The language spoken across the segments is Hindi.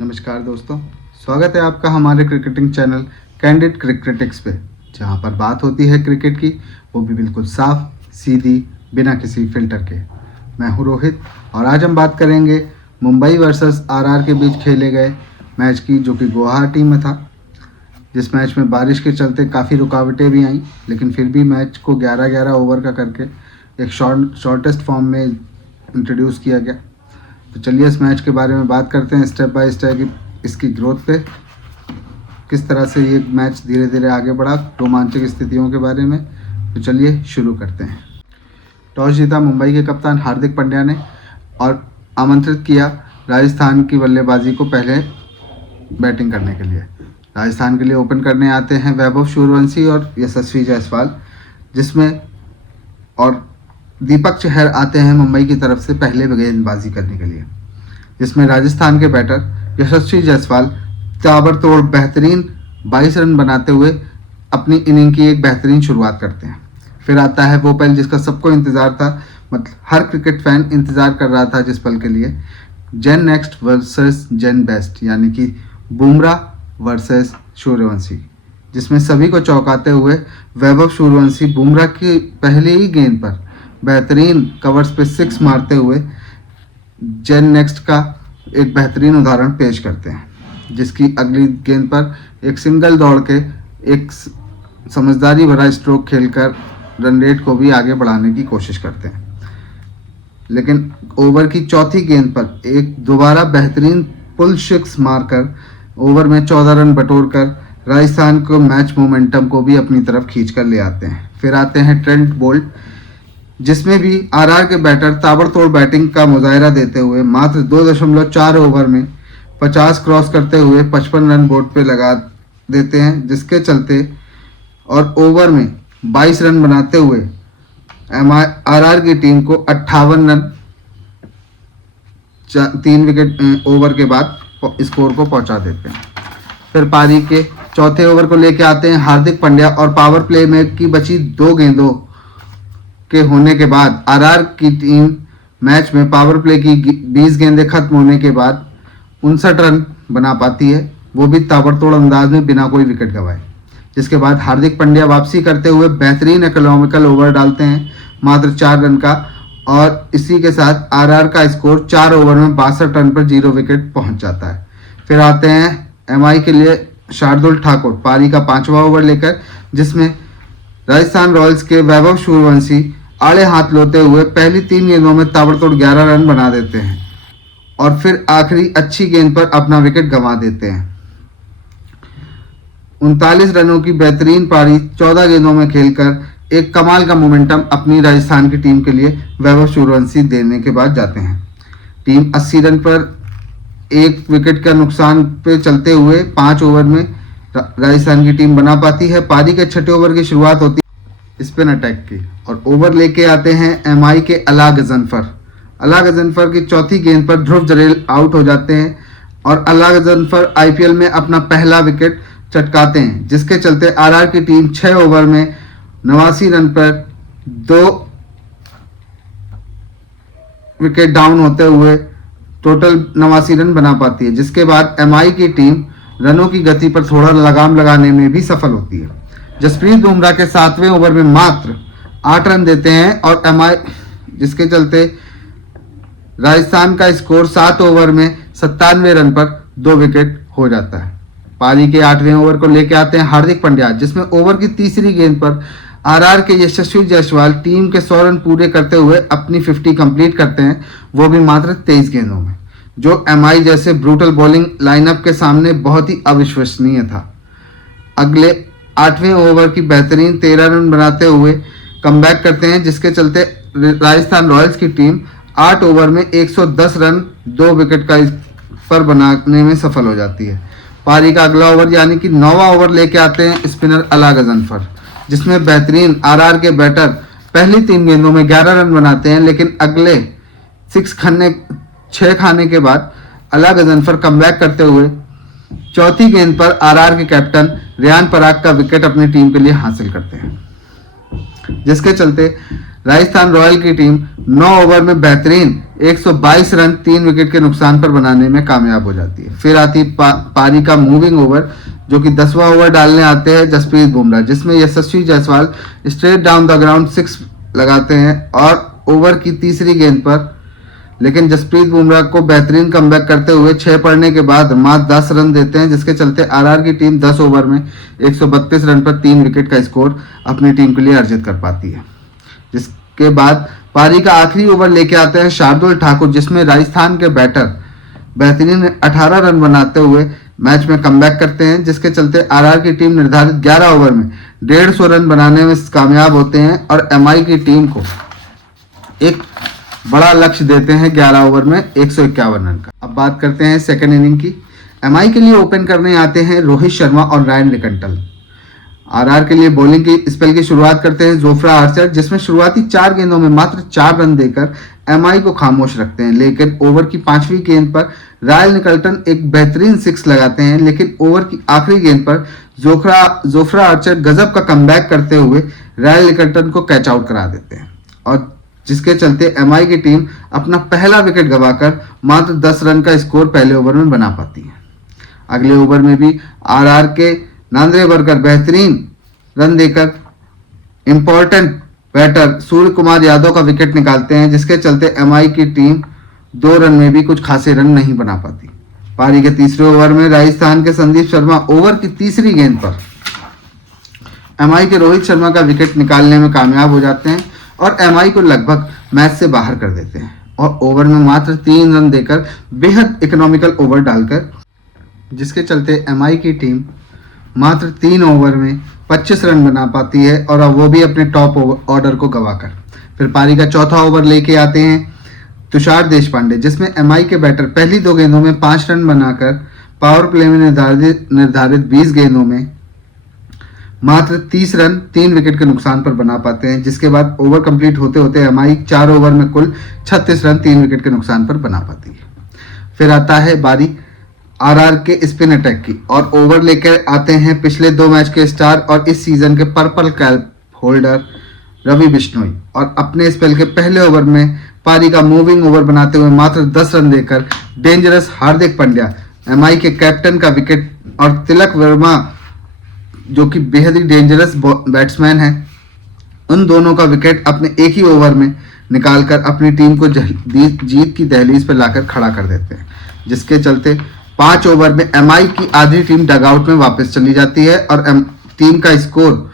नमस्कार दोस्तों, स्वागत है आपका हमारे क्रिकेटिंग चैनल कैंडिड क्रिकेटिक्स पे, जहां पर बात होती है क्रिकेट की, वो भी बिल्कुल साफ सीधी, बिना किसी फिल्टर के। मैं हूं रोहित और आज हम बात करेंगे मुंबई वर्सेस आरआर के बीच खेले गए मैच की, जो कि गुवाहाटी में था। जिस मैच में बारिश के चलते काफ़ी रुकावटें भी आईं, लेकिन फिर भी मैच को 11-11 ओवर का करके एक शॉर्टेस्ट फॉर्म में इंट्रोड्यूस किया गया। तो चलिए इस मैच के बारे में बात करते हैं स्टेप बाय स्टेप, इसकी ग्रोथ पे, किस तरह से ये मैच धीरे धीरे आगे बढ़ा, रोमांचक स्थितियों के बारे में। तो चलिए शुरू करते हैं। टॉस जीता मुंबई के कप्तान हार्दिक पांड्या ने और आमंत्रित किया राजस्थान की बल्लेबाजी को पहले बैटिंग करने के लिए। राजस्थान के लिए ओपन करने आते हैं वैभव सूर्यवंशी और यशस्वी जायसवाल, जिसमें और दीपक चहर आते हैं मुंबई की तरफ से पहले गेंदबाजी करने के लिए, जिसमें राजस्थान के बैटर यशस्वी जायसवाल ताबड़तोड़ बेहतरीन 22 रन बनाते हुए अपनी इनिंग की एक बेहतरीन शुरुआत करते हैं। फिर आता है वो पल जिसका सबको इंतज़ार था, मतलब हर क्रिकेट फैन इंतज़ार कर रहा था जिस पल के लिए, जेन नेक्स्ट वर्सेस जेन बेस्ट, यानी कि बुमराह वर्सेस सूर्यवंशी, जिसमें सभी को चौंकाते हुए वैभव सूर्यवंशी बुमराह की पहली ही गेंद पर बेहतरीन कवर्स पे 6 मारते हुए जेन नेक्स्ट का एक बेहतरीन उदाहरण पेश करते हैं, जिसकी अगली गेंद पर एक सिंगल दौड़ के एक समझदारी भरा स्ट्रोक खेलकर रन रेट को भी आगे बढ़ाने की कोशिश करते हैं। लेकिन ओवर की चौथी गेंद पर एक दोबारा बेहतरीन पुल 6 मारकर ओवर में 14 रन बटोरकर राजस्थान को मैच मोमेंटम को भी अपनी तरफ खींच कर ले आते हैं। फिर आते हैं ट्रेंट बोल्ट, जिसमें भी आरआर के बैटर ताबड़तोड़ बैटिंग का मुजाहरा देते हुए मात्र 2.4 ओवर में 50 क्रॉस करते हुए 55 रन बोर्ड पे लगा देते हैं, जिसके चलते और ओवर में 22 रन बनाते हुए आरआर की टीम को 58 रन 3 विकेट ओवर के बाद स्कोर को पहुंचा देते हैं। फिर पारी के चौथे ओवर को लेके आते हैं हार्दिक पांड्या और पावर प्ले में की बची 2 गेंदों के होने के बाद आरआर की टीम मैच में पावर प्ले की 20 गेंदें खत्म होने के बाद 59 रन बना पाती है, वो भी ताबड़तोड़ अंदाज में बिना कोई विकेट गंवाए। जिसके बाद हार्दिक पांड्या वापसी करते हुए बेहतरीन इकोनॉमिकल ओवर डालते हैं मात्र 4 रन का, और इसी के साथ आरआर का स्कोर 4 ओवर में 62 रन पर 0 विकेट पहुंच जाता है। फिर आते हैं एमआई के लिए शार्दुल ठाकुर पारी का 5वां ओवर लेकर, जिसमें राजस्थान रॉयल्स के वैभव सूर्यवंशी आड़े हाथ लोते हुए पहली 3 गेंदों में ताबड़तोड़ 11 रन बना देते हैं और फिर आखिरी अच्छी गेंद पर अपना विकेट गंवा देते हैं। 39 रनों की बेहतरीन पारी 14 गेंदों में खेलकर एक कमाल का मोमेंटम अपनी राजस्थान की टीम के लिए वैभव सूर्यवंशी देने के बाद जाते हैं। टीम 80 रन पर 1 विकेट का नुकसान पे चलते हुए 5 ओवर में राजस्थान की टीम बना पाती है। पारी के 6ठे ओवर की शुरुआत होती है स्पिन अटैक की, और ओवर लेके आते हैं एमआई के अला गजनफर की चौथी गेंद पर ध्रुव जरेल आउट हो जाते हैं और अला गजनफर आईपीएल में अपना पहला विकेट चटकाते हैं, जिसके चलते आरआर की टीम 6 ओवर में 89 रन पर 2 विकेट डाउन होते हुए टोटल 89 रन बना पाती है। जिसके बाद एमआई की टीम रनों की गति पर थोड़ा लगाम लगाने में भी सफल होती है। जसप्रीत बुमराह के 7वें ओवर में मात्र 8 रन देते हैं और एमआई, जिसके चलते राजस्थान का स्कोर 7 ओवर में 97 रन पर 2 विकेट हो जाता है। पारी के 8वें ओवर को लेकर आते हैं हार्दिक पांड्या, जिसमें ओवर की तीसरी गेंद पर आरआर के यशस्वी जायसवाल टीम के 100 रन पूरे करते हुए अपनी 50 कंप्लीट करते हैं, वो भी मात्र 23 गेंदों में, जो एमआई जैसे ब्रूटल बॉलिंग लाइनअप के सामने बहुत ही अविश्वसनीय था। अगले 8वें ओवर की बेहतरीन 13 रन बनाते हुए कमबैक करते हैं, जिसके चलते राजस्थान रॉयल्स की टीम 8 ओवर में 110 रन 2 विकेट का पर बनाने में सफल हो जाती है। पारी का अगला ओवर यानी कि 9वां ओवर लेके आते हैं स्पिनर अला गजनफर, जिसमें बेहतरीन आरआर के बैटर पहली 3 गेंदों में 11 रन बनाते हैं, लेकिन अगले 6 खाने के बाद अला गजनफर कमबैक करते हुए चौथी गेंद पर आरआर के कैप्टन रियान पराग का विकेट अपनी टीम के लिए हासिल करते हैं, जिसके चलते राजस्थान रॉयल की टीम 9 ओवर में बेहतरीन 122 रन 3 विकेट के नुकसान पर बनाने में कामयाब हो जाती है। फिर आती पारी का मूविंग ओवर, जो कि 10वां ओवर डालने आते हैं जसप्रीत बुमराह, जिसमें Yashasvi Jaiswal straight down the ground 6 लगाते हैं और ओवर की तीसरी गेंद पर, लेकिन जसप्रीत बुमराह को बेहतरीन कमबैक करते हुए 6 पड़ने के बाद मात्र 10 रन देते हैं, जिसके चलते आरआर की टीम 10 ओवर में 132 रन पर 3 विकेट का स्कोर अपनी टीम के लिए अर्जित कर पाती है। जिसके बाद पारी का आखिरी ओवर लेके आते हैं शार्दुल ठाकुर, जिसमें राजस्थान के बैटर बेहतरीन 18 रन बनाते हुए मैच में कमबैक करते हैं, जिसके चलते आरआर की टीम निर्धारित 11 ओवर में 150 रन बनाने में कामयाब होते हैं और एमआई की टीम को एक बड़ा लक्ष्य देते हैं 11 ओवर में 151 रन का। अब बात करते हैं सेकंड इनिंग की। एमआई के लिए ओपन करने आते हैं रोहित शर्मा और रायन रिकंटल। आरआर के लिए बॉलिंग की स्पेल की शुरुआत करते हैं जोफ्रा आर्चर, जिसमें शुरुआती 4 गेंदों में मात्र 4 रन देकर एमआई को खामोश रखते हैं, लेकिन ओवर की 5वीं गेंद पर रायल निकल्टन एक बेहतरीन 6 लगाते हैं, लेकिन ओवर की आखिरी गेंद पर जोफ्रा आर्चर गजब का कमबैक करते हुए रायल निकल्टन को कैच आउट करा देते हैं, और जिसके चलते एमआई की टीम अपना पहला विकेट गंवाकर मात्र 10 रन का स्कोर पहले ओवर में बना पाती है। अगले ओवर में भी आरआर के नांद्रेबरकर बेहतरीन रन देकर इंपॉर्टेंट बैटर सूर्य कुमार यादव का विकेट निकालते हैं, जिसके चलते एमआई की टीम 2 रन में भी कुछ खासे रन नहीं बना पाती। पारी के तीसरे ओवर में राजस्थान के संदीप शर्मा ओवर की तीसरी गेंद पर एमआई के रोहित शर्मा का विकेट निकालने में कामयाब हो जाते हैं और एमआई को लगभग मैच से बाहर कर देते हैं, और ओवर में मात्र 3 रन देकर बेहद इकोनॉमिकल ओवर डालकर, जिसके चलते एमआई की टीम मात्र 3 ओवर में 25 रन बना पाती है, और अब वो भी अपने टॉप ऑर्डर को गंवाकर। फिर पारी का चौथा ओवर लेके आते हैं तुषार देशपांडे, जिसमें एमआई के बैटर पहली 2 गेंदों में 5 रन बनाकर पावर प्ले में निर्धारित 20 गेंदों में मात्र 30 रन 3 विकेट के नुकसान पर बना पाते हैं, जिसके बाद ओवर कंप्लीट होते होते एमआई 4 ओवर में कुल 36 रन 3 विकेट के नुकसान पर बना पाती है। फिर आता है बारी आरआर के स्पिन अटैक की, और ओवर लेकर आते हैं पिछले 2 मैच के स्टार और इस सीजन के purple cap holder Ravi Bishnoi, और अपने स्पेल के पहले ओवर में पारी का मूविंग ओवर बनाते हुए मात्र 10 रन देकर डेंजरस हार्दिक पांड्या, एमआई के कैप्टन का विकेट, और तिलक वर्मा जो कि बेहद ही डेंजरस बैट्समैन है, उन दोनों का विकेट अपने एक ही ओवर में निकालकर अपनी टीम को जीत की दहलीज पर लाकर खड़ा कर देते हैं, जिसके चलते 5 ओवर में एमआई की आधी टीम डगआउट में वापस चली जाती है और टीम का स्कोर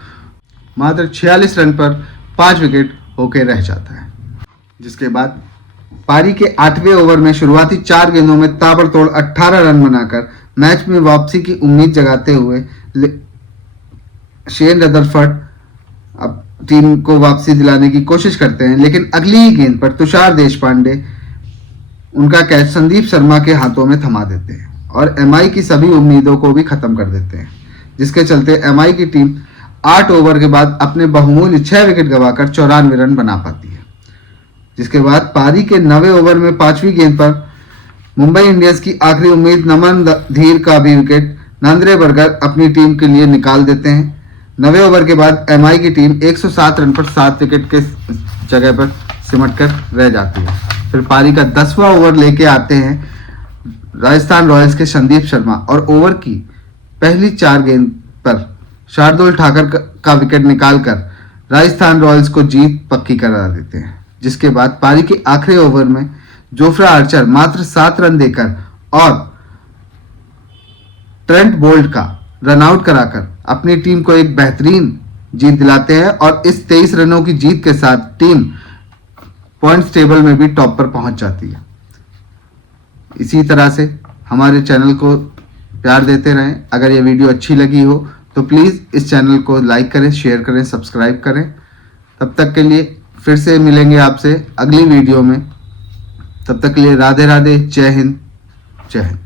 मात्र 46 रन पर 5 विकेट होकर रह जाता है। जिसके बाद पारी के 8वें ओवर में शुरुआती 4 गेंदों में ताबड़तोड़ 18 रन बनाकर मैच में वापसी की उम्मीद जगाते हुए शेन रदरफोर्ड अब टीम को वापसी दिलाने की कोशिश करते हैं, लेकिन अगली ही गेंद पर तुषार देशपांडे उनका कैच संदीप शर्मा के हाथों में थमा देते हैं और एमआई की सभी उम्मीदों को भी खत्म कर देते हैं, जिसके चलते एमआई की टीम 8 ओवर के बाद अपने बहुमूल्य 6 विकेट गंवाकर 94 रन बना पाती है। जिसके बाद पारी के 9वें ओवर में 5वीं गेंद पर मुंबई इंडियंस की आखिरी उम्मीद नमन धीर का भी विकेट नांद्रेबरकर अपनी टीम के लिए निकाल देते हैं। 9वें ओवर के बाद एमआई की टीम 107 रन पर 7 विकेट के जगह पर सिमट कर रह जाती है। फिर पारी का 10वां ओवर लेके आते हैं राजस्थान रॉयल्स के संदीप शर्मा और ओवर की पहली 4 गेंद पर शार्दुल ठाकुर का विकेट निकालकर राजस्थान रॉयल्स को जीत पक्की करा देते हैं। जिसके बाद पारी के आखिरी ओवर में जोफ्रा आर्चर मात्र 7 रन देकर और ट्रेंट बोल्ट का रन आउट कराकर अपनी टीम को एक बेहतरीन जीत दिलाते हैं और इस 23 रनों की जीत के साथ टीम पॉइंट्स टेबल में भी टॉप पर पहुंच जाती है। इसी तरह से हमारे चैनल को प्यार देते रहें। अगर ये वीडियो अच्छी लगी हो तो प्लीज़ इस चैनल को लाइक करें, शेयर करें, सब्सक्राइब करें। तब तक के लिए फिर से मिलेंगे आपसे अगली वीडियो में। तब तक के लिए राधे राधे, जय हिंद, जय हिंद।